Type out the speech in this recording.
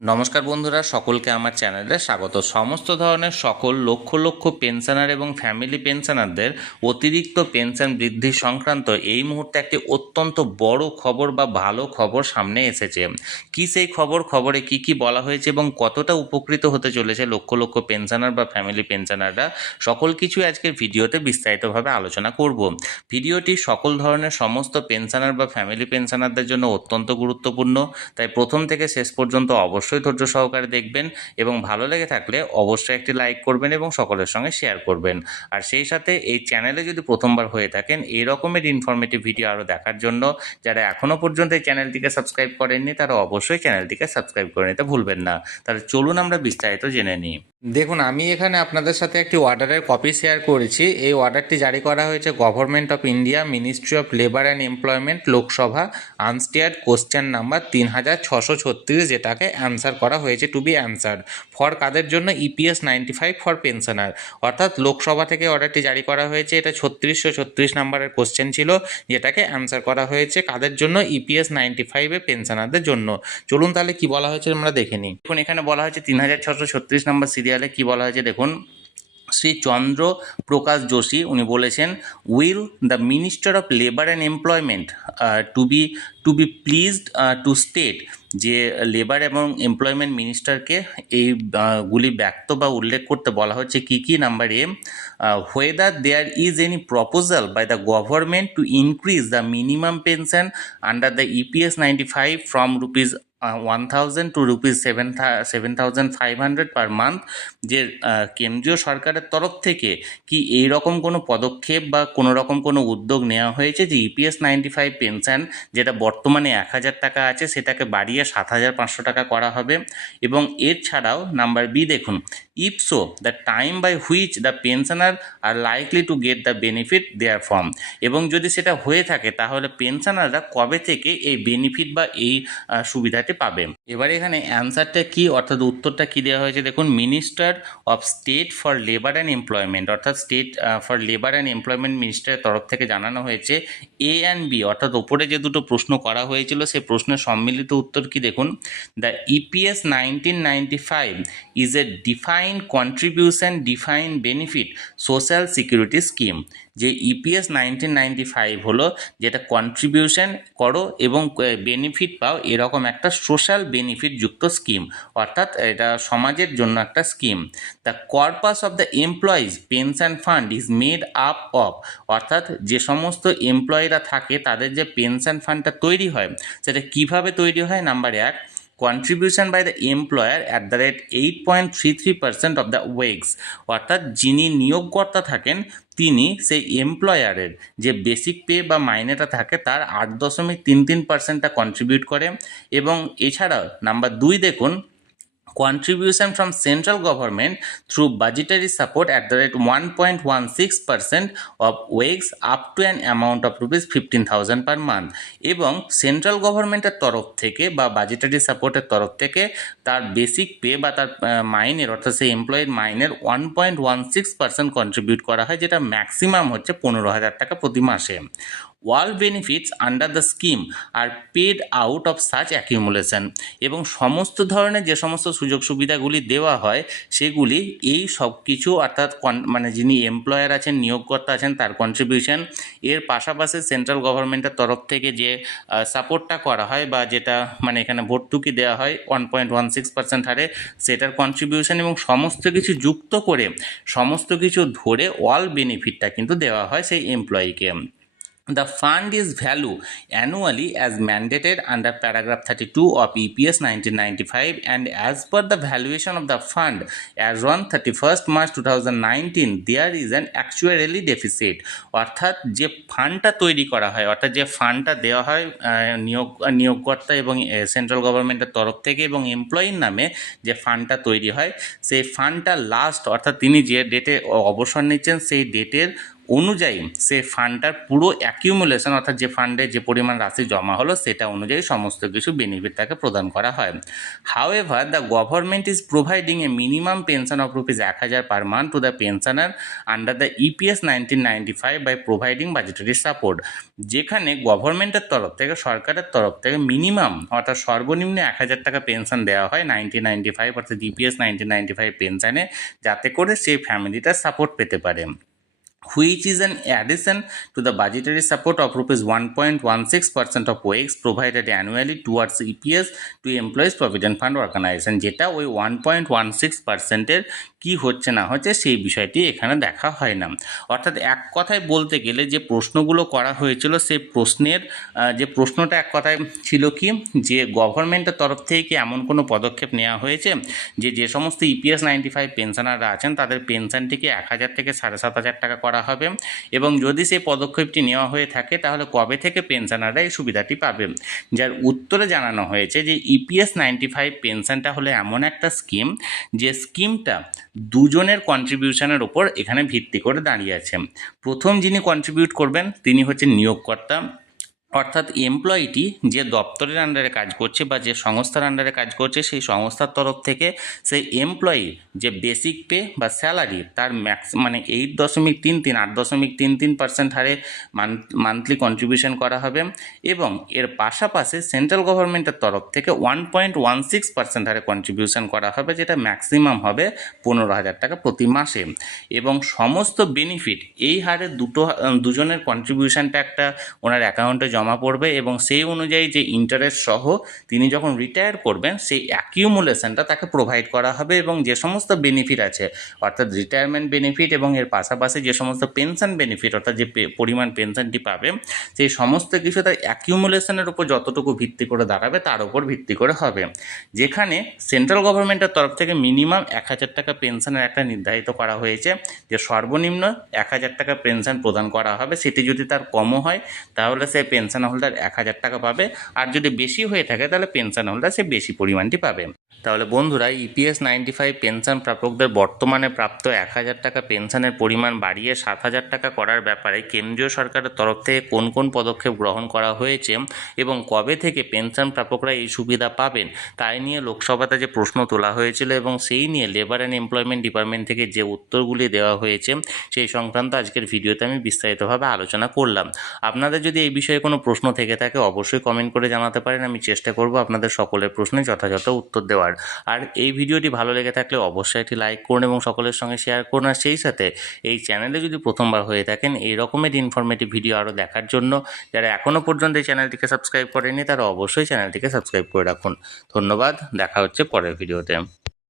নমস্কার বন্ধুরা, সকলকে আমার চ্যানেলে স্বাগত। সমস্ত ধরনের সকল লক্ষ লক্ষ পেনশনার এবং ফ্যামিলি পেনশনারদের অতিরিক্ত পেনশন বৃদ্ধি সংক্রান্ত এই মুহূর্তে একটি অত্যন্ত বড় খবর বা ভালো খবর সামনে এসেছে। কি সেই খবরে কি কি বলা হয়েছে এবং কতটা উপকৃত হতে চলেছে লক্ষ লক্ষ পেনশনার বা ফ্যামিলি পেনশনাররা, সকল কিছু আজকের ভিডিওতে বিস্তারিতভাবে আলোচনা করব। ভিডিওটি সকল ধরনের সমস্ত পেনশনার বা ফ্যামিলি পেনশনারদের জন্য অত্যন্ত গুরুত্বপূর্ণ, তাই প্রথম থেকে শেষ পর্যন্ত অবশ্যই ধৈর্য সহকারে দেখবেন এবং ভালো লেগে থাকলে অবশ্যই একটি লাইক করবেন এবং সকলের সঙ্গে শেয়ার করবেন। আর সেই সাথে এই চ্যানেলে যদি প্রথমবার হয়ে থাকেন এই রকমের ইনফরমেটিভ ভিডিও আরও দেখার জন্য যারা এখনও পর্যন্ত এই চ্যানেলটিকে সাবস্ক্রাইব করেননি তারা অবশ্যই চ্যানেলটিকে সাবস্ক্রাইব করে নিতে ভুলবেন না। তাহলে চলুন আমরা বিস্তারিত জেনে নিই। দেখুন, আমি এখানে আপনাদের সাথে একটি অর্ডারের কপি শেয়ার করেছি। এই অর্ডারটি জারি করা হয়েছে government of India, ministry of labour and employment, Lok Sabha, unstarred question number 3636, যেটাকে অ্যান্সার করা হয়েছে টু বি অ্যান্সার্ড ফর কাদের জন্য? EPS 95 for pensioner. অর্থাৎ লোকসভা থেকে অর্ডারটি জারি করা হয়েছে। এটা 3636 নাম্বারের কোশ্চেন ছিল, যেটাকে অ্যান্সার করা হয়েছে কাদের জন্য? ইপিএস 95 পেনশনারদের জন্য। চলুন তাহলে কি বলা হয়েছে আমরা দেখে নিই। দেখুন, এখানে বলা হয়েছে 3636 নম্বর সিরিয়ালে কি বলা হয়েছে দেখুন। শ্রী চন্দ্র প্রকাশ যোশী উনি বলেছেন, will the minister of labour and employment to be pleased to state, যে লেবার এবং এমপ্লয়মেন্ট মিনিস্টারকে এই গুলি ব্যক্ত বা উল্লেখ করতে বলা হচ্ছে কি কি? Number A, whether there is any proposal by the government to increase the minimum pension under the EPS 95 from rupees 1000 to rupees 7500 per month, যে কেন্দ্রীয় সরকারের তরফ থেকে কি এই রকম কোনো পদক্ষেপ বা কোনো রকম কোনো উদ্যোগ নেওয়া হয়েছে যে ইপিএস 95 পেনশন যেটা বর্তমানে 1000 টাকা আছে সেটাকে বাড়িয়ে 7500 টাকা করা হবে। এবং এর ছাড়াও নাম্বার বি দেখুন, if so the time by which the pensioner are likely to get the benefit therefrom, এবং যদি সেটা হয়ে থাকে তাহলে পেনশনাররা কবে থেকে এই বেনিফিট বা এই সুবিধাটি পাবে। এবারে এখানে অ্যান্সারটা কি, অর্থাৎ উত্তরটা কি দেওয়া হয়েছে দেখুন, minister of state for labour and employment, অর্থাৎ state for labour and employment মিনিস্টারের তরফ থেকে জানানো হয়েছে এ অ্যান্ড বি, অর্থাৎ ওপরে যে দুটো প্রশ্ন করা হয়েছিল সেই প্রশ্নের সম্মিলিত উত্তর কি দেখুন, the EPS 1995 is a defined contribution defined benefit social security scheme. যে ইপিএস 1995 হলো যেটা কন্ট্রিবিউশন করো এবং বেনিফিট পাও এরকম একটা সোশ্যাল বেনিফিট যুক্ত স্কিম, অর্থাৎ এটা সমাজের জন্য একটা scheme. The corpus of the employees pension fund is made up of, অর্থাৎ যে সমস্ত এমপ্লয়িরা থাকে তাদের যে পেনশন ফান্ডটা তৈরি হয় সেটা কিভাবে তৈরি হয়? নাম্বার এক, contribution by the employer at the rate 8.33% of the wages, অর্থাৎ যিনি নিয়োগকর্তা থাকেন তিনি সেই এমপ্লয়ারের যে বেসিক পে বা মাইনেটা থাকে তার 8.33%টা কন্ট্রিবিউট করে। এবং এছাড়াও নাম্বার দুই দেখুন, contribution from central government through budgetary support at the rate 1.16% of wages up to an amount of rupees 15,000 per month, এবং সেন্ট্রাল গভর্নমেন্টের তরফ থেকে বা বাজেটারি সাপোর্টের তরফ থেকে তার বেসিক পে বা তার মাইনের, অর্থাৎ সেই এমপ্লয়ের মাইনের 1.16% কন্ট্রিবিউট করা হয়, যেটা ম্যাক্সিমাম হচ্ছে 15,000 টাকা প্রতি মাসে। All benefits under the scheme are paid out of such accumulation, এবং সমস্ত ধরনের যে সমস্ত সুযোগ সুবিধাগুলি দেওয়া হয় সেগুলি এই সব কিছু, অর্থাৎ মানে যিনি এমপ্লয়ার আছেন নিয়োগকর্তা আছেন তার কন্ট্রিবিউশন, এর পাশাপাশি সেন্ট্রাল গভর্নমেন্টের তরফ থেকে যে সাপোর্টটা করা হয় বা যেটা মানে এখানে ভর্তুকি দেওয়া হয় 1.16% হারে সেটার কন্ট্রিবিউশন, এবং সমস্ত কিছু যুক্ত করে সমস্ত কিছু ধরে অল বেনিফিটটা কিন্তু দেওয়া হয় সেই এমপ্লয়িকে। The fund is valued annually as mandated under paragraph 32 of EPS 1995, and as per the valuation of the fund as on 31st March 2019 there is an actuarially deficit, অর্থাৎ যে ফান্ডটা তৈরি করা হয়, অর্থাৎ যে ফান্ডটা দেওয়া হয় নিয়োগকর্তা এবং সেন্ট্রাল গভর্নমেন্টের তরফ থেকে এবং এমপ্লয়ির নামে যে ফান্ডটা তৈরি হয় সেই ফান্ডটা লাস্ট, অর্থাৎ তিনি যে ডেটে অবসর নিচ্ছেন সেই ডেটের অনুযায়ী সে ফান্ডটার পুরো অ্যাকিউমুলেশন অর্থাৎ যে ফান্ডে যে পরিমাণ রাশি জমা হলো সেটা অনুযায়ী সমস্ত কিছু বেনিফিট তাকে প্রদান করা হয়। However the government is providing a minimum pension of ₹1000 per month to the pensioner under the EPS 1995 by providing budgetary support. যেখানে গভর্নমেন্টের তরফ থেকে সরকারের তরফ থেকে মিনিমাম অর্থাৎ সর্বনিম্ন ₹1000 পেনশন দেওয়া হয় 1995 অর্থাৎ EPS 1995 পেনশনে, যাতে করে সেই ফ্যামিলিটা সাপোর্ট পেতে পারে, which is an addition to the budgetary support of ₹1.16% of wage provided annually towards EPS to Employees Provident Fund Organization, যেটা ওই 1.16%-এর কি হচ্ছে না হচ্ছে সেই বিষয়টি এখানে দেখা হয় না। অর্থাৎ এক কথায় বলতে গেলে যে প্রশ্নগুলো করা হয়েছিল সেই প্রশ্নের যে প্রশ্নটা এক কথায় ছিল কি, যে গভর্নমেন্টের তরফ থেকে কি এমন কোনো পদক্ষেপ নেওয়া হয়েছে যে সমস্ত EPS 95 পেনশনাররা আছেন তাদের পেনশনটিকে 1000 থেকে 7500 টাকা করা হবে, এবং যদি সেই পদক্ষেপটি নেওয়া হয়ে থাকে তাহলে কবে থেকে পেনশনাররা এই সুবিধাটি পাবে। যার উত্তরে জানানো হয়েছে যে EPS 95 পেনশনটা হলো এমন একটা স্কিম যে স্কিমটা দুজনের কন্ট্রিবিউশনের ওপর এখানে ভিত্তি করে দাঁড়িয়ে আছে। প্রথম যিনি কন্ট্রিবিউট করবেন তিনি হচ্ছেন নিয়োগকর্তা, অর্থাৎ এমপ্লয়িটি যে দপ্তরের আন্ডারে কাজ করছে বা যে সংস্থার আন্ডারে কাজ করছে সেই সংস্থার তরফ থেকে সেই এমপ্লয়ির যে বেসিক পে বা স্যালারি তার মানে 8.33 হারে মান্থলি কন্ট্রিবিউশন করা হবে, এবং এর পাশাপাশি সেন্ট্রাল গভর্নমেন্টের তরফ থেকে 1.16% হারে কন্ট্রিবিউশন করা হবে, যেটা ম্যাক্সিমাম হবে 15,000 টাকা প্রতি মাসে, এবং সমস্ত বেনিফিট এই হারে দুজনের কন্ট্রিবিউশনটা একটা ওনার অ্যাকাউন্টে জমা পড়বে, এবং সেই অনুযায়ী যে ইন্টারেস্ট সহ তিনি যখন রিটায়ার করবেন সেই অ্যাকিউমুলেশনটা তাকে প্রোভাইড করা হবে, এবং যে সমস্ত বেনিফিট আছে অর্থাৎ রিটায়ারমেন্ট বেনিফিট এবং এর পাশাপাশি যে সমস্ত পেনশন বেনিফিট অর্থাৎ যে পরিমাণ পেনশনটি পাবে সেই সমস্ত কিছু তার অ্যাকিউমুলেশনের উপর যতটুকু ভিত্তি করে দাঁড়াবে তার উপর ভিত্তি করে হবে। যেখানে সেন্ট্রাল গভর্নমেন্টের তরফ থেকে মিনিমাম 1000 টাকা পেনশনের একটা নির্ধারিত করা হয়েছে যে সর্বনিম্ন 1000 টাকা পেনশন প্রদান করা হবে, সেটি যদি তার কমও হয় তাহলে সে পেনশন হোল্ডার 1000 টাকা পাবে, আর যদি বেশি হয়ে থাকে তাহলে পেনশন হোল্ডার সে বেশি পরিমাণটি পাবে। তাহলে বন্ধুরা, EPS 95 পেনশন প্রাপকদের বর্তমানে প্রাপ্ত 1000 টাকা পেনশনের পরিমাণ বাড়িয়ে 7000 টাকা করার ব্যাপারে কেন্দ্রীয় সরকারের তরফ থেকে কোন কোন পদক্ষেপ গ্রহণ করা হয়েছে এবং কবে থেকে পেনশন প্রাপকরা এই সুবিধা পাবেন তাই নিয়ে লোকসভাতে যে প্রশ্ন তোলা হয়েছিল এবং সেই নিয়ে লেবার অ্যান্ড এমপ্লয়মেন্ট ডিপার্টমেন্ট থেকে যে উত্তরগুলি দেওয়া হয়েছে সেই সংক্রান্ত আজকের ভিডিওতে আমি বিস্তারিতভাবে আলোচনা করলাম। আপনাদের যদি এই বিষয়ে কোনো প্রশ্ন থেকে থাকে অবশ্যই কমেন্ট করে জানাতে পারেন, আমি চেষ্টা করব আপনাদের সকলের প্রশ্নে যথাযথ উত্তর দেওয়ার। আর এই ভিডিওটি ভালো লেগে থাকলে অবশ্যই একটি লাইক করুন এবং সকলের সঙ্গে শেয়ার করুন, আর সেই সাথে এই চ্যানেলে যদি প্রথমবার হয়ে থাকেন এই রকমের ইনফরমেটিভ ভিডিও আরও দেখার জন্য যারা এখনও পর্যন্ত এই চ্যানেলটিকে সাবস্ক্রাইব করেনি তারা অবশ্যই চ্যানেলটিকে সাবস্ক্রাইব করে রাখুন। ধন্যবাদ, দেখা হচ্ছে পরের ভিডিওতে।